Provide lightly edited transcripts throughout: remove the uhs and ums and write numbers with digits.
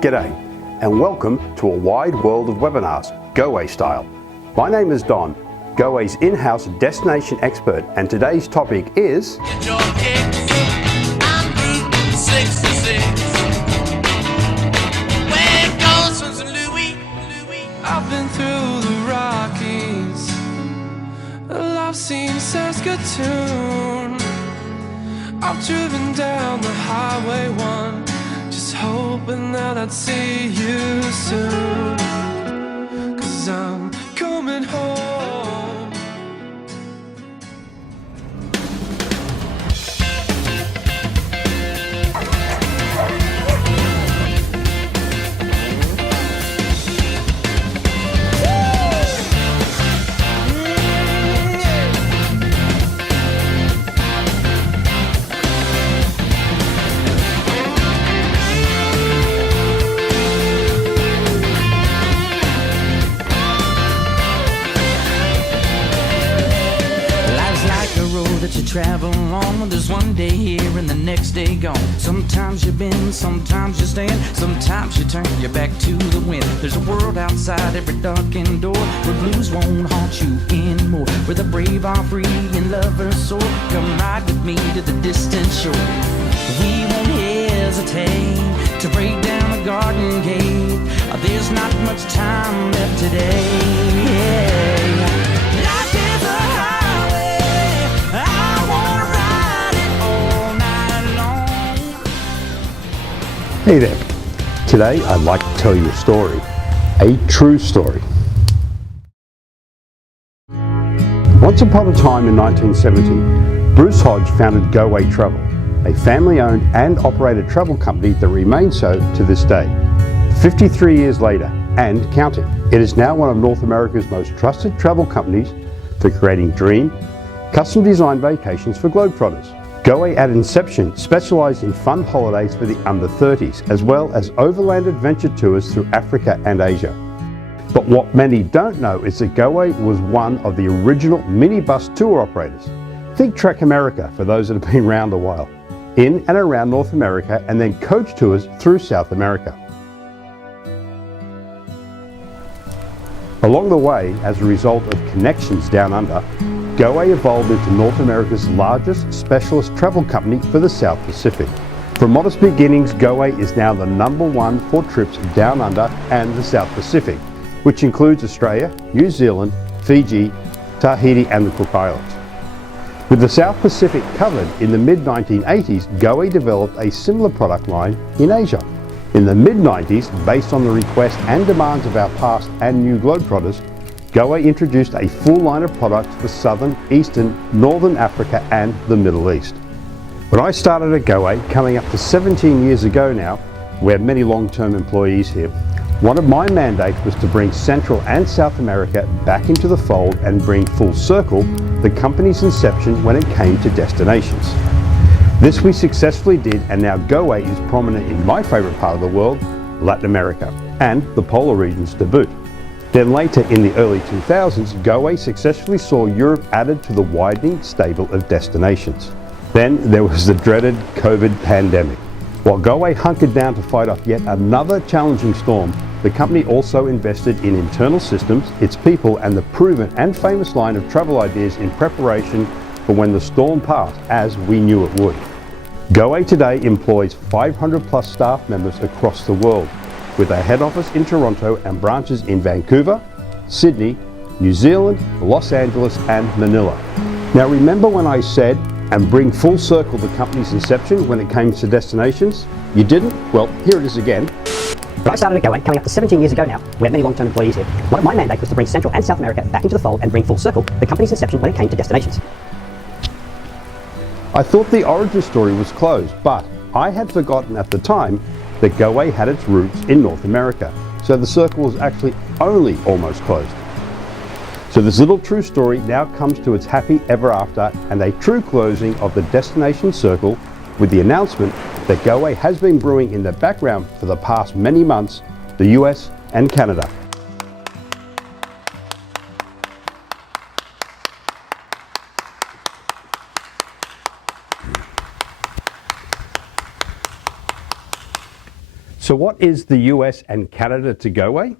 G'day, and welcome to a wide world of webinars, Goway style. My name is Don, Goway's in-house destination expert, and today's topic is Get your kicks on Route 66. Where it goes from St. Louis. I've been through the Rockies, I've seen Saskatoon, I've driven down the Highway 1, just hoping that I'd see you soon, 'cause I'm coming home. That you travel on, there's one day here and the next day gone. Sometimes you bend, sometimes you stand, sometimes you turn your back to the wind. There's a world outside every darkened door where blues won't haunt you anymore, where the brave are free and lovers soar. Come ride with me to the distant shore. We won't hesitate to break down the garden gate. There's not much time left today. Life is a highway, I wanna ride it all night long. Hey there. Today I'd like to tell you a story, a true story. Once upon a time in 1970, Bruce Hodge founded Goway Travel, a family-owned and operated travel company that remains so to this day. 53 years later, and counting, it is now one of North America's most trusted travel companies for creating dream, custom-designed vacations for globetrotters. Goway at inception specialised in fun holidays for the under 30s, as well as overland adventure tours through Africa and Asia. But what many don't know is that Goway was one of the original minibus tour operators. Think Trek America for those that have been around a while, in and around North America, and then coach tours through South America. Along the way, as a result of connections down under, Goway evolved into North America's largest specialist travel company for the South Pacific. From modest beginnings, Goway is now the #1 for trips down under and the South Pacific, which includes Australia, New Zealand, Fiji, Tahiti and the Cook Islands. With the South Pacific covered in the mid-1980s, Goway developed a similar product line in Asia. In the mid-90s, based on the request and demands of our past and new globetrotters, Goway introduced a full line of products for Southern, Eastern, Northern Africa and the Middle East. When I started at Goway, coming up to 17 years ago now, we have many long-term employees here, one of my mandates was to bring Central and South America back into the fold and bring full circle the company's inception when it came to destinations. This we successfully did, and now Goway is prominent in my favourite part of the world, Latin America, and the polar regions to boot. Then later in the early 2000s, Goway successfully saw Europe added to the widening stable of destinations. Then there was the dreaded COVID pandemic. While Goway hunkered down to fight off yet another challenging storm, the company also invested in internal systems, its people, and the proven and famous line of travel ideas in preparation for when the storm passed, as we knew it would. Goway today employs 500 plus staff members across the world, with a head office in Toronto and branches in Vancouver, Sydney, New Zealand, Los Angeles and Manila. Now remember when I said, and bring full circle the company's inception when it came to destinations? You didn't? Well, here it is again. When I started at Goway, coming up to 17 years ago now, we have many long-term employees here. One of my mandates was to bring Central and South America back into the fold and bring full circle the company's inception when it came to destinations. I thought the origin story was closed, but I had forgotten at the time that Goway had its roots in North America, so the circle was actually only almost closed. So this little true story now comes to its happy ever after and a true closing of the destination circle with the announcement that Goway has been brewing in the background for the past many months, the US and Canada. So what is the US and Canada to Goway?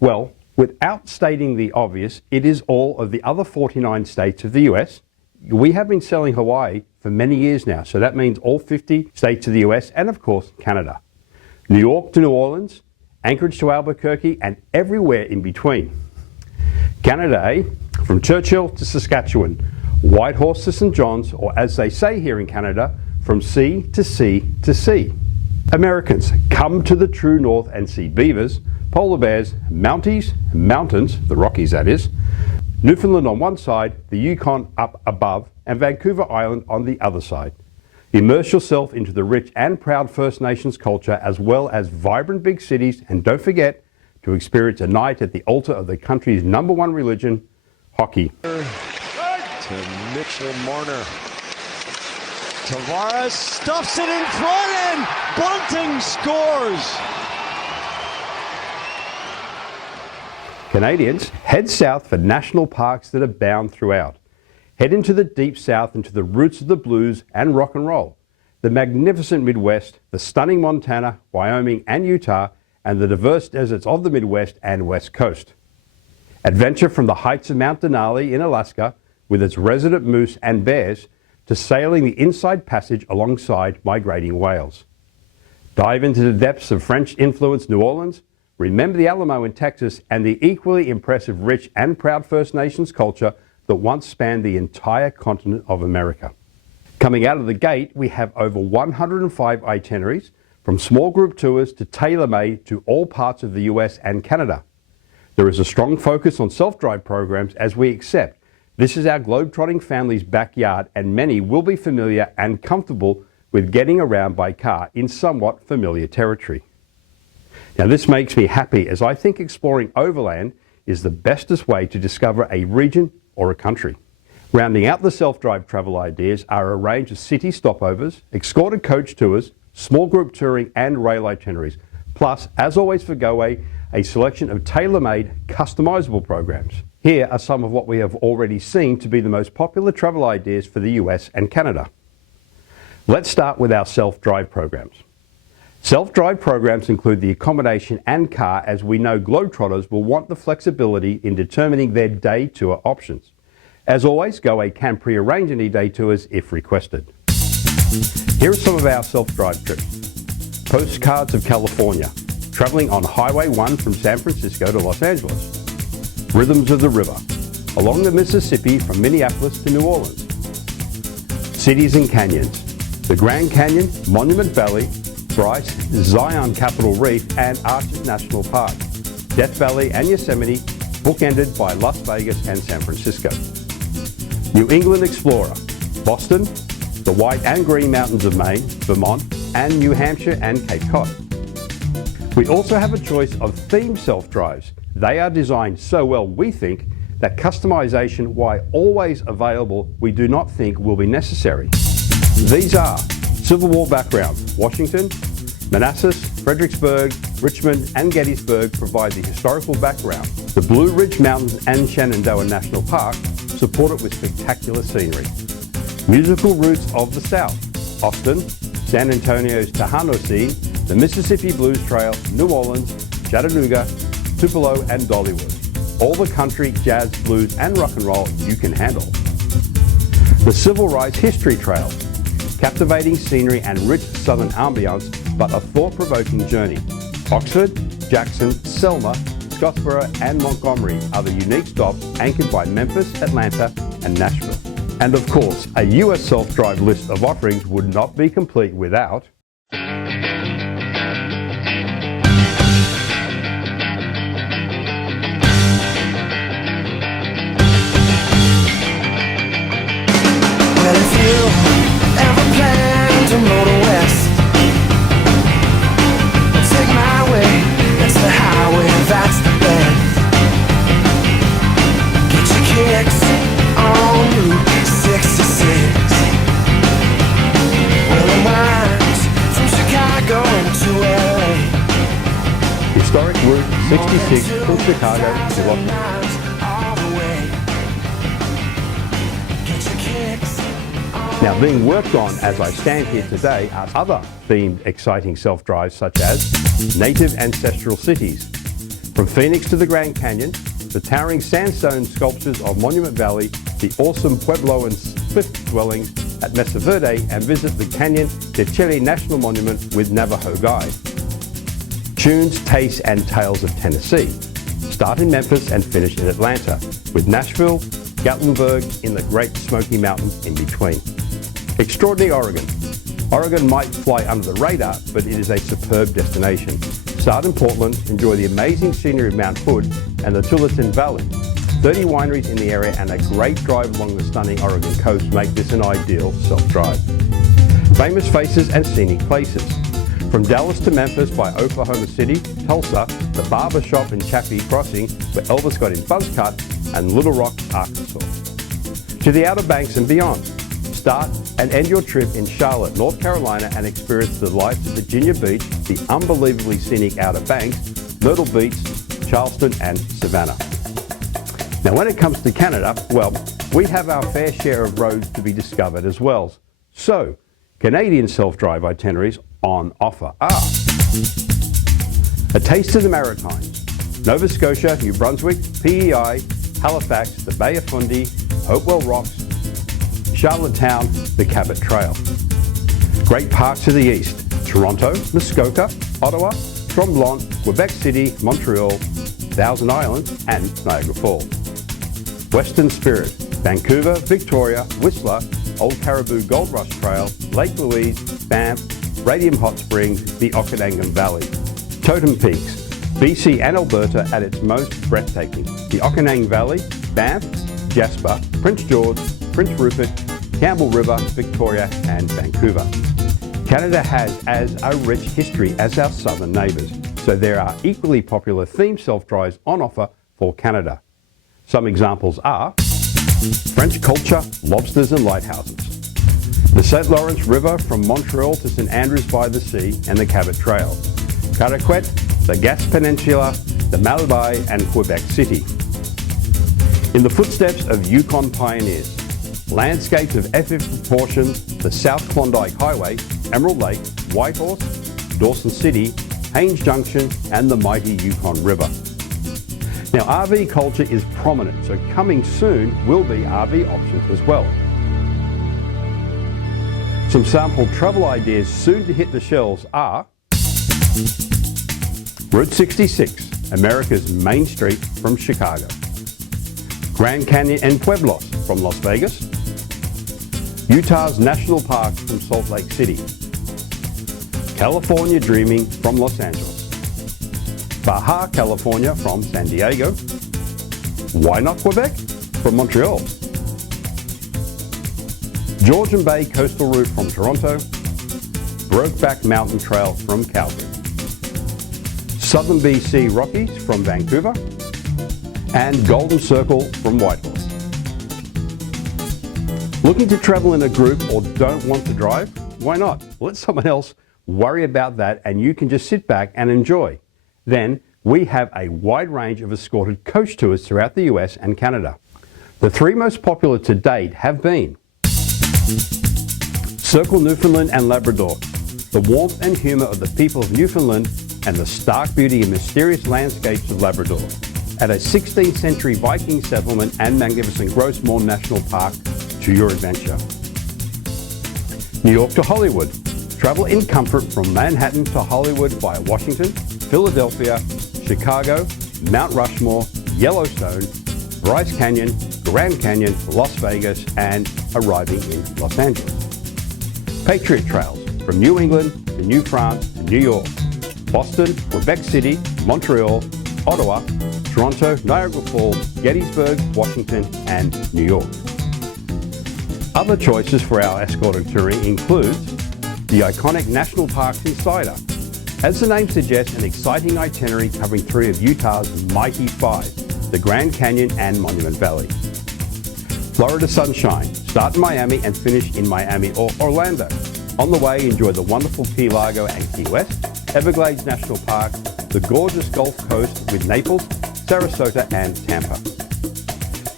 Well, without stating the obvious, it is all of the other 49 states of the US. We have been selling Hawaii for many years now, so that means all 50 states of the US and of course Canada. New York to New Orleans, Anchorage to Albuquerque, and everywhere in between. Canada, eh? From Churchill to Saskatchewan, Whitehorse to St. John's, or as they say here in Canada, from sea to sea to sea. Americans, come to the true north and see beavers, polar bears, mounties, mountains, the Rockies that is, Newfoundland on one side, the Yukon up above, and Vancouver Island on the other side. Immerse yourself into the rich and proud First Nations culture as well as vibrant big cities, and don't forget to experience a night at the altar of the country's #1 religion, hockey. To Mitchell Marner. Tavares stuffs it in front and Bunting scores. Canadians, head south for national parks that abound throughout. Head into the deep south, into the roots of the blues and rock and roll, the magnificent Midwest, the stunning Montana, Wyoming and Utah, and the diverse deserts of the Midwest and West Coast. Adventure from the heights of Mount Denali in Alaska, with its resident moose and bears, to sailing the Inside Passage alongside migrating whales. Dive into the depths of French-influenced New Orleans, remember the Alamo in Texas, and the equally impressive rich and proud First Nations culture that once spanned the entire continent of America. Coming out of the gate, we have over 105 itineraries, from small group tours to tailor-made to all parts of the US and Canada. There is a strong focus on self-drive programs as we accept this is our globe-trotting family's backyard, and many will be familiar and comfortable with getting around by car in somewhat familiar territory. Now this makes me happy, as I think exploring overland is the bestest way to discover a region or a country. Rounding out the self-drive travel ideas are a range of city stopovers, escorted coach tours, small group touring and rail itineraries, plus, as always for Goway, a selection of tailor-made, customizable programs. Here are some of what we have already seen to be the most popular travel ideas for the US and Canada. Let's start with our self-drive programs. Self-drive programs include the accommodation and car, as we know Globetrotters will want the flexibility in determining their day tour options. As always, Goway can pre-arrange any day tours if requested. Here are some of our self-drive trips. Postcards of California, traveling on Highway 1 from San Francisco to Los Angeles. Rhythms of the River, along the Mississippi from Minneapolis to New Orleans. Cities and Canyons, the Grand Canyon, Monument Valley, Bryce, Zion Capitol Reef, and Arches National Park. Death Valley and Yosemite, bookended by Las Vegas and San Francisco. New England Explorer, Boston, the White and Green Mountains of Maine, Vermont, and New Hampshire and Cape Cod. We also have a choice of themed self-drives. They are designed so well, we think, that customization, while always available, we do not think will be necessary. These are Civil War backgrounds. Washington, Manassas, Fredericksburg, Richmond, and Gettysburg provide the historical background. The Blue Ridge Mountains and Shenandoah National Park support it with spectacular scenery. Musical Roots of the South, Austin, San Antonio's Tejano scene, the Mississippi Blues Trail, New Orleans, Chattanooga, Tupelo, and Dollywood. All the country, jazz, blues, and rock and roll you can handle. The Civil Rights History Trail, captivating scenery and rich southern ambiance, but a thought-provoking journey. Oxford, Jackson, Selma, Scottsboro, and Montgomery are the unique stops anchored by Memphis, Atlanta, and Nashville. And of course, a US self-drive list of offerings would not be complete without Well, if you ever plan to motor west, take my way, it's the highway, that's the best. Get your kicks on Route 66. Well, it winds from Chicago to LA. historic Route 66 from Chicago to Los Angeles. All the way. Get your kicks on Now, being worked on as I stand here today are other themed exciting self-drives such as native ancestral cities. From Phoenix to the Grand Canyon, the towering sandstone sculptures of Monument Valley, the awesome Pueblo and cliff dwellings at Mesa Verde, and visit the Canyon de Chile National Monument with Navajo Guide. Tunes, Tastes and Tales of Tennessee. Start in Memphis and finish in Atlanta, with Nashville, Gatlinburg in the Great Smoky Mountains in between. Extraordinary Oregon. Oregon might fly under the radar, but it is a superb destination. Start in Portland, enjoy the amazing scenery of Mount Hood and the Tualatin Valley. 30 wineries in the area and a great drive along the stunning Oregon coast make this an ideal self-drive. Famous faces and scenic places. From Dallas to Memphis by Oklahoma City, Tulsa, the barber shop in Chaffee Crossing where Elvis got his buzz cut, and Little Rock, Arkansas. To the Outer Banks and beyond. Start and end your trip in Charlotte, North Carolina and experience the lights of Virginia Beach, the unbelievably scenic Outer Banks, Myrtle Beach, Charleston and Savannah. Now when it comes to Canada, well, we have our fair share of roads to be discovered as well. So, Canadian self-drive itineraries on offer are a taste of the Maritimes, Nova Scotia, New Brunswick, PEI, Halifax, the Bay of Fundy, Hopewell Rocks, Charlottetown, the Cabot Trail. Great parks to the east, Toronto, Muskoka, Ottawa, Tremblant, Quebec City, Montreal, Thousand Islands and Niagara Falls. Western Spirit, Vancouver, Victoria, Whistler, Old Caribou Gold Rush Trail, Lake Louise, Banff, Radium Hot Springs, the Okanagan Valley. Totem Peaks, BC and Alberta at its most breathtaking. The Okanagan Valley, Banff, Jasper, Prince George, Prince Rupert, Campbell River, Victoria and Vancouver. Canada has as a rich history as our southern neighbours, so there are equally popular themed self-drives on offer for Canada. Some examples are French culture, lobsters and lighthouses. The St. Lawrence River from Montreal to St. Andrews by the Sea and the Cabot Trail. Caraquet, the Gas Peninsula, the Malabar and Quebec City. In the footsteps of Yukon pioneers, landscapes of epic proportions, the South Klondike Highway, Emerald Lake, Whitehorse, Dawson City, Haines Junction and the mighty Yukon River. Now RV culture is prominent, so coming soon will be RV options as well. Some sample travel ideas soon to hit the shelves are Route 66, America's Main Street from Chicago. Grand Canyon and Pueblos from Las Vegas. Utah's National Parks from Salt Lake City. California Dreaming from Los Angeles. Baja California from San Diego. Why not Quebec from Montreal. Georgian Bay Coastal Route from Toronto. Brokeback Mountain Trail from Calgary. Southern BC Rockies from Vancouver. And Golden Circle from Whitehorse. Looking to travel in a group or don't want to drive? Why not? Let someone else worry about that and you can just sit back and enjoy. Then we have a wide range of escorted coach tours throughout the US and Canada. The three most popular to date have been Circle Newfoundland and Labrador, the warmth and humour of the people of Newfoundland and the stark beauty and mysterious landscapes of Labrador. At a 16th century Viking settlement and magnificent Grossmore National Park to your adventure. New York to Hollywood. Travel in comfort from Manhattan to Hollywood via Washington, Philadelphia, Chicago, Mount Rushmore, Yellowstone, Bryce Canyon, Grand Canyon, Las Vegas, and arriving in Los Angeles. Patriot Trails from New England to New France to New York, Boston, Quebec City, Montreal, Ottawa, Toronto, Niagara Falls, Gettysburg, Washington, and New York. Other choices for our escorted touring includes the iconic National Parks in Cider. As the name suggests, an exciting itinerary covering three of Utah's mighty five, the Grand Canyon and Monument Valley. Florida Sunshine. Start in Miami and finish in Miami or Orlando. On the way, enjoy the wonderful Key Largo and Key West, Everglades National Park, the gorgeous Gulf Coast with Naples, Sarasota and Tampa.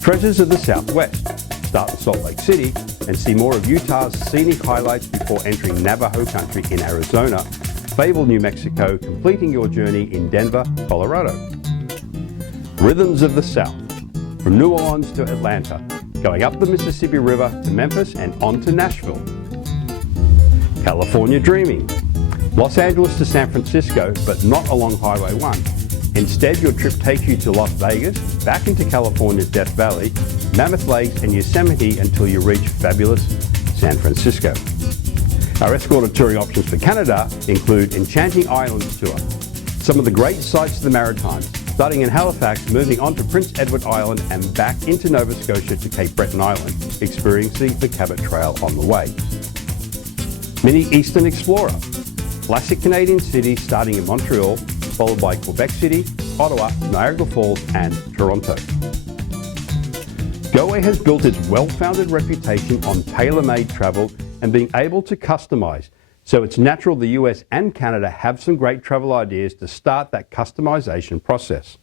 Treasures of the Southwest. Start in Salt Lake City, and see more of Utah's scenic highlights before entering Navajo country in Arizona, Fable, New Mexico, completing your journey in Denver, Colorado. Rhythms of the South, from New Orleans to Atlanta, going up the Mississippi River to Memphis and on to Nashville. California Dreaming, Los Angeles to San Francisco, but not along Highway 1. Instead, your trip takes you to Las Vegas, back into California's Death Valley, Mammoth Lakes and Yosemite until you reach fabulous San Francisco. Our escorted touring options for Canada include Enchanting Islands Tour, some of the great sights of the Maritimes, starting in Halifax, moving on to Prince Edward Island and back into Nova Scotia to Cape Breton Island, experiencing the Cabot Trail on the way. Mini Eastern Explorer, classic Canadian cities starting in Montreal, followed by Quebec City, Ottawa, Niagara Falls and Toronto. Goway has built its well-founded reputation on tailor-made travel and being able to customize, so it's natural the US and Canada have some great travel ideas to start that customization process.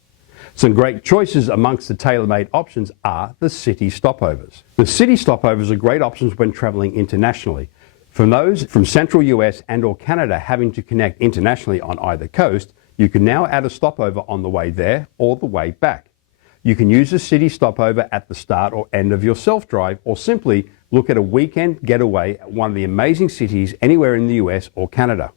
Some great choices amongst the tailor-made options are the city stopovers. The city stopovers are great options when traveling internationally. For those from central US and or Canada having to connect internationally on either coast, you can now add a stopover on the way there or the way back. You can use a city stopover at the start or end of your self-drive, or simply look at a weekend getaway at one of the amazing cities anywhere in the US or Canada.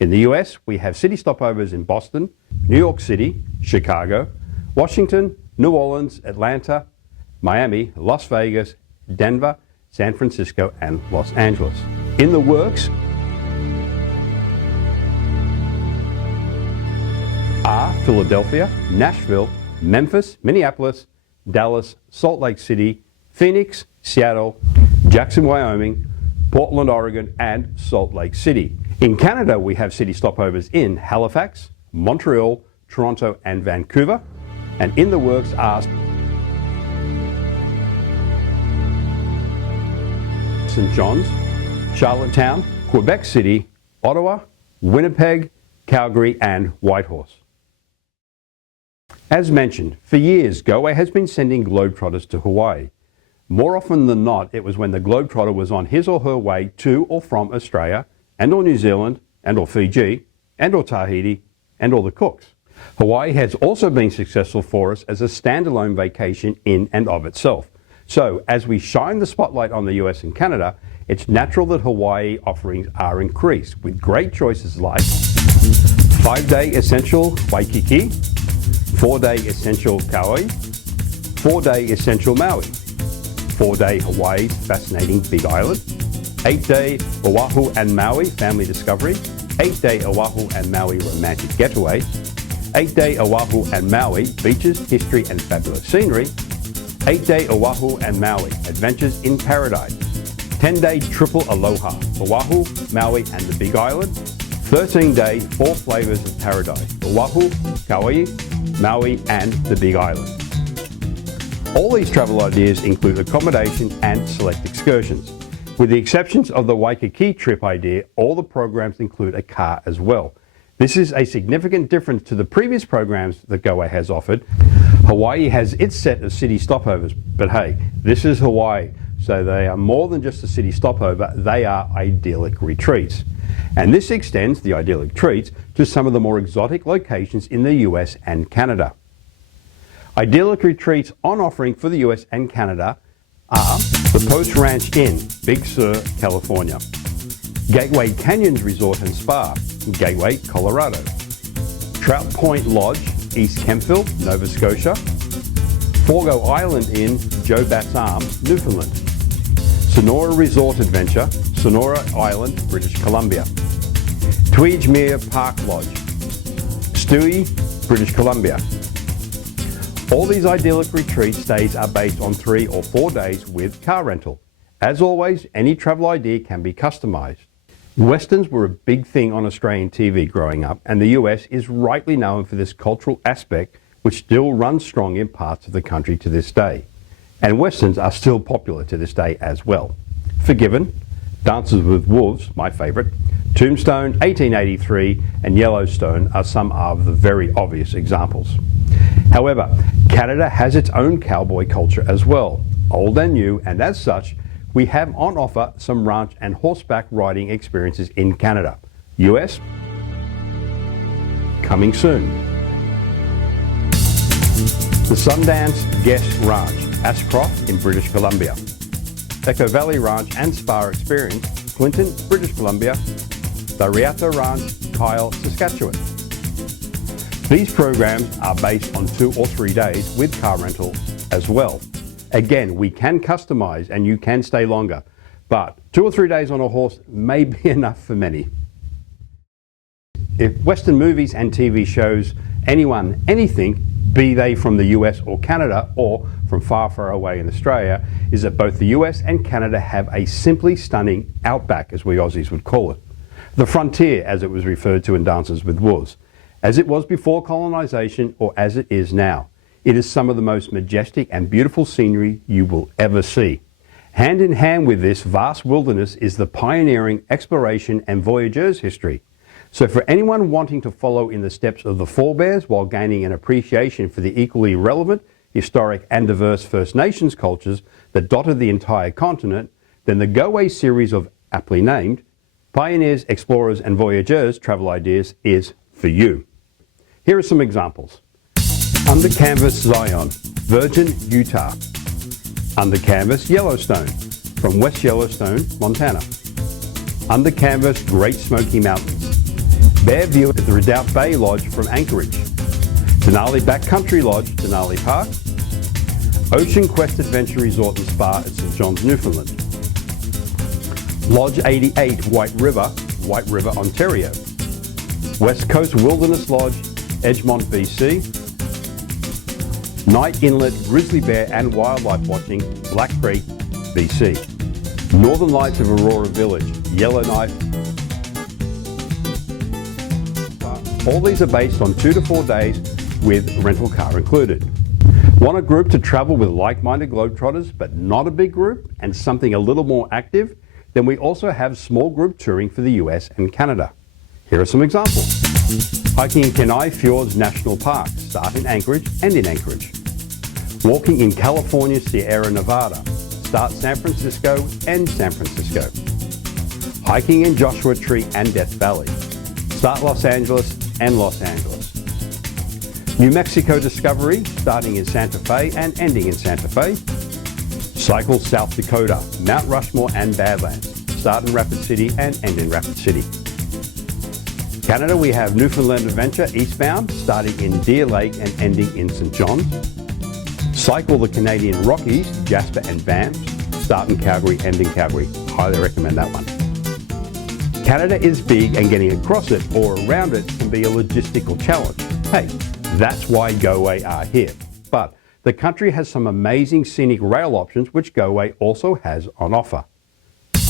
In the US, we have city stopovers in Boston, New York City, Chicago, Washington, New Orleans, Atlanta, Miami, Las Vegas, Denver, San Francisco, and Los Angeles. In the works are Philadelphia, Nashville, Memphis, Minneapolis, Dallas, Salt Lake City, Phoenix, Seattle, Jackson, Wyoming, Portland, Oregon, and Salt Lake City. In Canada, we have city stopovers in Halifax, Montreal, Toronto, and Vancouver. And in the works are St. John's, Charlottetown, Quebec City, Ottawa, Winnipeg, Calgary, and Whitehorse. As mentioned, for years, Goway has been sending Globetrotters to Hawaii. More often than not, it was when the Globetrotter was on his or her way to or from Australia, and or New Zealand, and or Fiji, and or Tahiti, and or the Cooks. Hawaii has also been successful for us as a standalone vacation in and of itself. So, as we shine the spotlight on the US and Canada, it's natural that Hawaii offerings are increased, with great choices like 5-day essential Waikiki, 4-day essential Kauai, 4-day essential Maui, 4-day Hawaii's fascinating Big Island, 8-day Oahu and Maui family discovery, 8-day Oahu and Maui romantic getaway, 8-day Oahu and Maui beaches, history and fabulous scenery, 8-day Oahu and Maui adventures in paradise, 10-day triple aloha, Oahu, Maui and the Big Island, 13-day 4 flavors of paradise, Oahu, Kauai, Maui and the Big Island. All these travel ideas include accommodation and select excursions. With the exceptions of the Waikiki trip idea, all the programs include a car as well. This is a significant difference to the previous programs that Goway has offered. Hawaii has its set of city stopovers, but hey, this is Hawaii, so they are more than just a city stopover, they are idyllic retreats. And this extends the idyllic treats to some of the more exotic locations in the US and Canada. Idyllic retreats on offering for the US and Canada are the Post Ranch Inn, Big Sur, California, Gateway Canyons Resort and Spa, Gateway, Colorado, Trout Point Lodge, East Kempville, Nova Scotia, Forgo Island Inn, Joe Bass Arm, Newfoundland, Sonora Resort Adventure, Sonora Island, British Columbia, Tweedsmuir Park Lodge, Stewie, British Columbia. All these idyllic retreat stays are based on 3 or 4 days with car rental. As always, any travel idea can be customized. Westerns were a big thing on Australian TV growing up, and the US is rightly known for this cultural aspect which still runs strong in parts of the country to this day. And Westerns are still popular to this day as well. Forgiven, Dances with Wolves, my favourite, Tombstone, 1883 and Yellowstone are some of the very obvious examples. However, Canada has its own cowboy culture as well, old and new, and as such, we have on offer some ranch and horseback riding experiences in Canada. US, coming soon. The Sundance Guest Ranch, Ashcroft in British Columbia. Echo Valley Ranch and Spa Experience, Clinton, British Columbia. The Riata Ranch, Kyle, Saskatchewan. These programs are based on 2 or 3 days with car rental as well. Again, we can customize and you can stay longer, but 2 or 3 days on a horse may be enough for many. If Western movies and TV shows anyone anything, be they from the US or Canada or from far, far away in Australia, is that both the US and Canada have a simply stunning outback, as we Aussies would call it. The frontier, as it was referred to in Dances with Wolves, as it was before colonisation or as it is now. It is some of the most majestic and beautiful scenery you will ever see. Hand in hand with this vast wilderness is the pioneering exploration and voyageurs history. So for anyone wanting to follow in the steps of the forebears while gaining an appreciation for the equally relevant, historic and diverse First Nations cultures that dotted the entire continent, then the Goway series of, aptly named, Pioneers, Explorers and Voyageurs Travel Ideas is for you. Here are some examples. Under Canvas Zion, Virgin, Utah. Under Canvas Yellowstone, from West Yellowstone, Montana. Under Canvas Great Smoky Mountains. Bear View at the Redoubt Bay Lodge from Anchorage. Denali Backcountry Lodge, Denali Park. Ocean Quest Adventure Resort and Spa at St John's, Newfoundland. Lodge 88, White River, Ontario. West Coast Wilderness Lodge, Edgemont, BC. Night Inlet Grizzly Bear and Wildlife Watching, Black Creek, BC. Northern Lights of Aurora Village, Yellowknife. All these are based on 2 to 4 days with rental car included. Want a group to travel with like-minded globetrotters but not a big group and something a little more active? Then we also have small group touring for the US and Canada. Here are some examples. Hiking in Kenai Fjords National Park, start in Anchorage and in Anchorage. Walking in California Sierra Nevada, start San Francisco and San Francisco. Hiking in Joshua Tree and Death Valley, start Los Angeles and Los Angeles. New Mexico Discovery, starting in Santa Fe and ending in Santa Fe. Cycle South Dakota, Mount Rushmore and Badlands, start in Rapid City and end in Rapid City. Canada, we have Newfoundland Adventure eastbound, starting in Deer Lake and ending in St John's. Cycle the Canadian Rockies, Jasper and Banff, start in Calgary, end in Calgary. Highly recommend that one. Canada is big and getting across it or around it can be a logistical challenge. Hey, that's why Goway are here. But the country has some amazing scenic rail options which Goway also has on offer.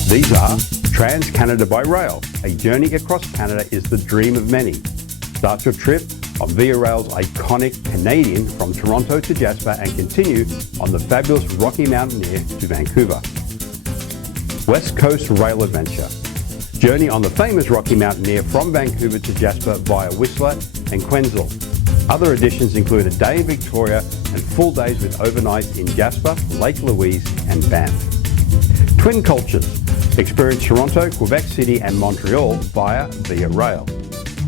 These are Trans-Canada by Rail. A journey across Canada is the dream of many. Start your trip on Via Rail's iconic Canadian from Toronto to Jasper and continue on the fabulous Rocky Mountaineer to Vancouver. West Coast Rail Adventure. Journey on the famous Rocky Mountaineer from Vancouver to Jasper via Whistler and Quenzel. Other additions include a day in Victoria and full days with overnights in Jasper, Lake Louise and Banff. Twin Cultures. Experience Toronto, Quebec City and Montreal via Rail.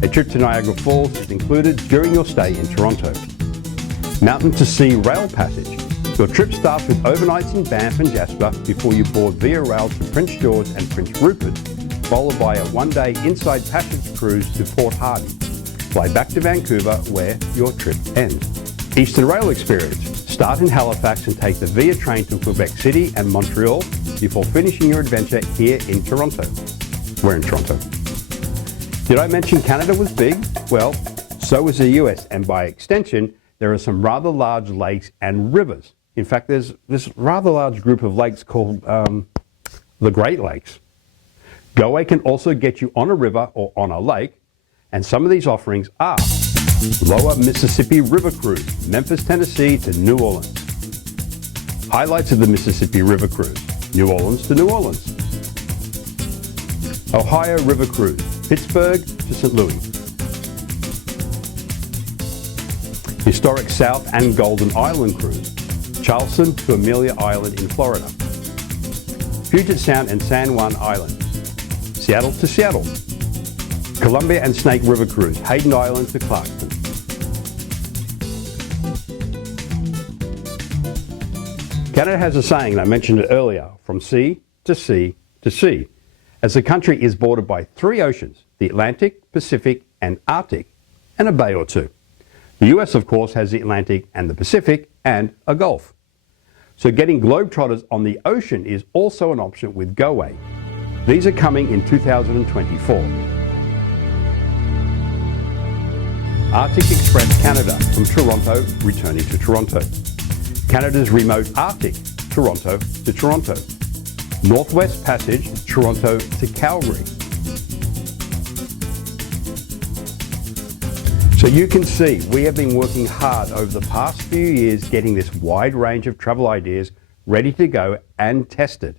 A trip to Niagara Falls is included during your stay in Toronto. Mountain to Sea Rail Passage. Your trip starts with overnights in Banff and Jasper before you board Via Rail to Prince George and Prince Rupert, followed by a one-day inside passage cruise to Port Hardy. Fly back to Vancouver where your trip ends. Eastern Rail Experience. Start in Halifax and take the Via train to Quebec City and Montreal before finishing your adventure here in Toronto. We're in Toronto. Did I mention Canada was big? Well, so is the US, and by extension, there are some rather large lakes and rivers. In fact, there's this rather large group of lakes called the Great Lakes. Goway can also get you on a river or on a lake, and some of these offerings are Lower Mississippi River Cruise, Memphis, Tennessee to New Orleans. Highlights of the Mississippi River Cruise, New Orleans to New Orleans. Ohio River Cruise, Pittsburgh to St. Louis. Historic South and Golden Island Cruise, Charleston to Amelia Island in Florida. Puget Sound and San Juan Island, Seattle to Seattle, Columbia and Snake River Cruise, Hayden Island to Clarkston. Canada has a saying, and I mentioned it earlier, from sea to sea to sea, as the country is bordered by 3 oceans, the Atlantic, Pacific and Arctic, and a bay or two. The US, of course, has the Atlantic and the Pacific and a Gulf. So getting globetrotters on the ocean is also an option with Goway. These are coming in 2024. Arctic Express Canada from Toronto, returning to Toronto. Canada's remote Arctic, Toronto to Toronto. Northwest Passage, Toronto to Calgary. So you can see we have been working hard over the past few years getting this wide range of travel ideas ready to go and tested.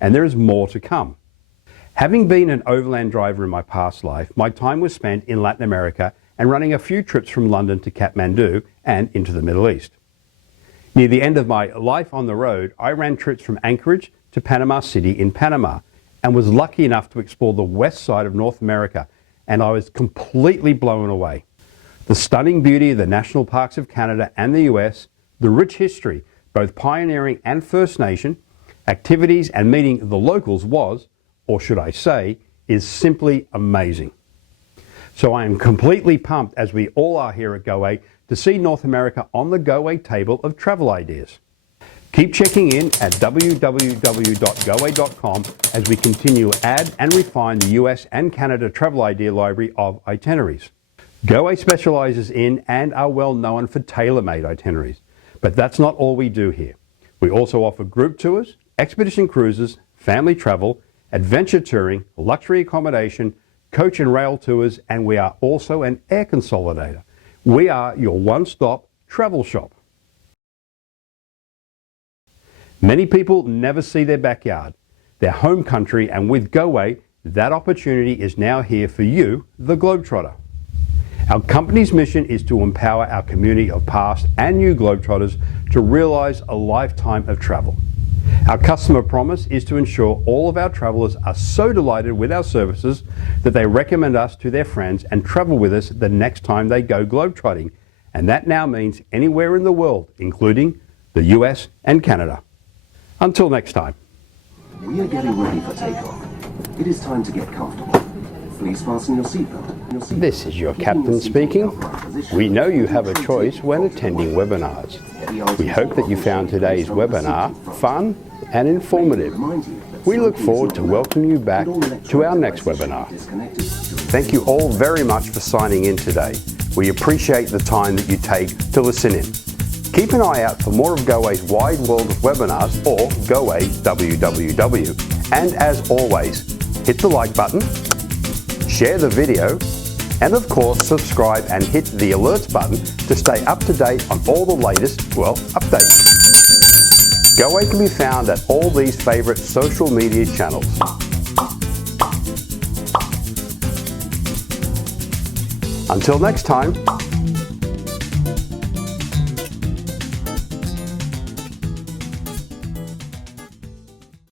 And there is more to come. Having been an overland driver in my past life, my time was spent in Latin America and running a few trips from London to Kathmandu and into the Middle East. Near the end of my life on the road, I ran trips from Anchorage to Panama City in Panama and was lucky enough to explore the west side of North America, and I was completely blown away. The stunning beauty of the national parks of Canada and the US, the rich history, both pioneering and First Nation, activities and meeting the locals was, or should I say, is simply amazing. So I am completely pumped, as we all are here at Goway, to see North America on the Goway table of travel ideas. Keep checking in at www.goway.com as we continue to add and refine the US and Canada travel idea library of itineraries. Goway specializes in and are well known for tailor-made itineraries, but that's not all we do here. We also offer group tours, expedition cruises, family travel, adventure touring, luxury accommodation, coach and rail tours, and we are also an air consolidator. We are your one-stop travel shop. Many people never see their backyard, their home country, and with Goway, that opportunity is now here for you, the Globetrotter. Our company's mission is to empower our community of past and new Globetrotters to realize a lifetime of travel. Our customer promise is to ensure all of our travelers are so delighted with our services that they recommend us to their friends and travel with us the next time they go globetrotting. And that now means anywhere in the world, including the US and Canada. Until next time. We are getting ready for takeoff. It is time to get comfortable. Please fasten your seatbelt. This is your captain speaking. We know you have a choice when attending webinars. We hope that you found today's webinar fun and informative. We look forward to welcoming you back to our next webinar. Thank you all very much for signing in today. We appreciate the time that you take to listen in. Keep an eye out for more of Goway's wide world of webinars, or Goway WWW. And as always, hit the like button, share the video, and of course subscribe and hit the alerts button to stay up to date on all the latest, updates. Goway can be found at all these favorite social media channels. Until next time,